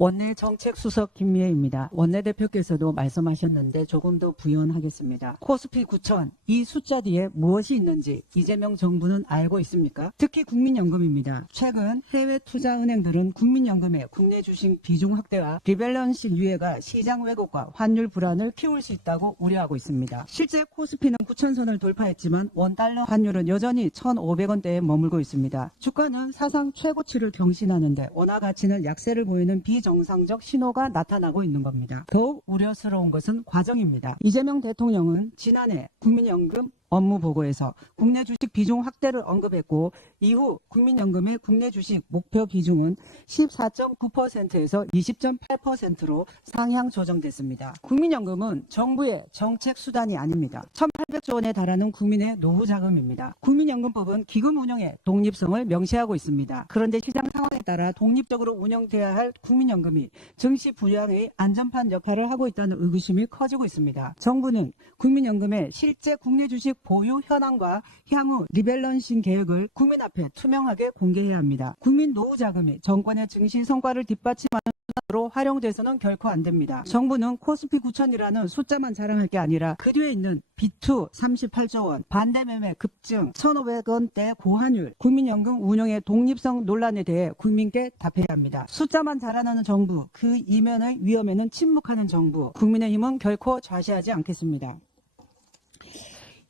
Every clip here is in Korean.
원내 정책수석 김미애입니다. 원내대표께서도 말씀하셨는데 조금 더 부연하겠습니다. 코스피 9천, 이 숫자 뒤에 무엇이 있는지 이재명 정부는 알고 있습니까? 특히 국민연금입니다. 최근 해외 투자은행들은 국민연금의 국내 주식 비중 확대와 리밸런싱 유예가 시장 왜곡과 환율 불안을 키울 수 있다고 우려하고 있습니다. 실제 코스피는 9천선을 돌파했지만 원달러 환율은 여전히 1,500원대에 머물고 있습니다. 주가는 사상 최고치를 경신하는데 원화 가치는 약세를 보이는 비정상적 신호가 나타나고 있는 겁니다. 더욱 우려스러운 것은 과정입니다. 이재명 대통령은 지난해 국민연금 업무 보고에서 국내 주식 비중 확대를 언급했고 이후 국민연금의 국내 주식 목표 비중은 14.9%에서 20.8%로 상향 조정됐습니다. 국민연금은 정부의 정책 수단이 아닙니다. 1,800조 원에 달하는 국민의 노후 자금입니다. 국민연금법은 기금 운영의 독립성을 명시하고 있습니다. 그런데 시장 상황에 따라 독립적으로 운영돼야 할 국민연금이 증시 불량의 안전판 역할을 하고 있다는 의구심이 커지고 있습니다. 정부는 국민연금의 실제 국내 주식 보유 현황과 향후 리밸런싱 계획을 국민 앞에 투명하게 공개해야 합니다. 국민 노후 자금이 정권의 증시 성과를 뒷받침하는 수단으로 활용돼서는 결코 안 됩니다. 정부는 코스피 9천이라는 숫자만 자랑할 게 아니라 그 뒤에 있는 B2 38조 원, 반대매매 급증, 1,500원대 고환율, 국민연금 운영의 독립성 논란에 대해 국민께 답해야 합니다. 숫자만 자랑하는 정부, 그 이면의 위험에는 침묵하는 정부, 국민의힘은 결코 좌시하지 않겠습니다.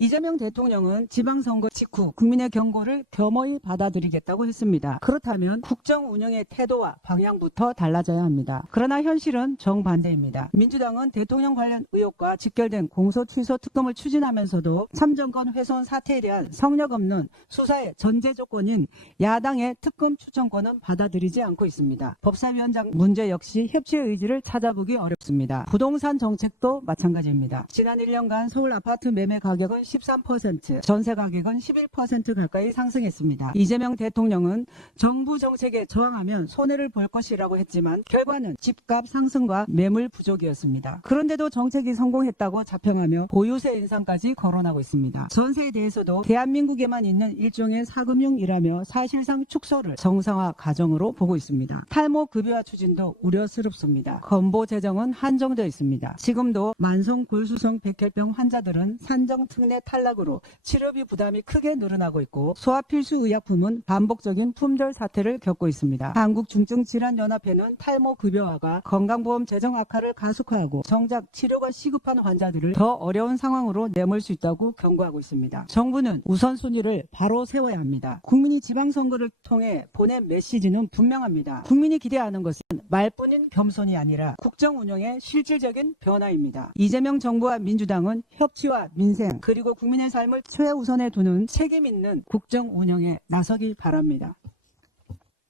이재명 대통령은 지방선거 직후 국민의 경고를 겸허히 받아들이겠다고 했습니다. 그렇다면 국정 운영의 태도와 방향부터 달라져야 합니다. 그러나 현실은 정반대입니다. 민주당은 대통령 관련 의혹과 직결된 공소 취소 특검을 추진하면서도 참정권 훼손 사태에 대한 성력 없는 수사의 전제 조건인 야당의 특검 추천권은 받아들이지 않고 있습니다. 법사위원장 문제 역시 협치의 의지를 찾아보기 어렵습니다. 부동산 정책도 마찬가지입니다. 지난 1년간 서울 아파트 매매 가격은 13%, 전세 가격은 11% 가까이 상승했습니다. 이재명 대통령은 정부 정책에 저항하면 손해를 볼 것이라고 했지만 결과는 집값 상승과 매물 부족이었습니다. 그런데도 정책이 성공했다고 자평하며 보유세 인상까지 거론하고 있습니다. 전세에 대해서도 대한민국에만 있는 일종의 사금융이라며 사실상 축소를 정상화 과정으로 보고 있습니다. 탈모 급여화 추진도 우려스럽습니다. 건보 재정은 한정되어 있습니다. 지금도 만성 골수성 백혈병 환자들은 산정 특례 탈락으로 치료비 부담이 크게 늘어나고 있고 소아필수 의약품은 반복적인 품절 사태를 겪고 있습니다. 한국중증질환연합회는 탈모 급여화가 건강보험 재정 악화를 가속화하고 정작 치료가 시급한 환자들을 더 어려운 상황으로 내몰 수 있다고 경고하고 있습니다. 정부는 우선순위를 바로 세워야 합니다. 국민이 지방선거를 통해 보낸 메시지는 분명합니다. 국민이 기대하는 것은 말뿐인 겸손이 아니라 국정 운영의 실질적인 변화입니다. 이재명 정부와 민주당은 협치와 민생 그리고 국민의 삶을 최우선에 두는 책임 있는 국정 운영에 나서기 바랍니다.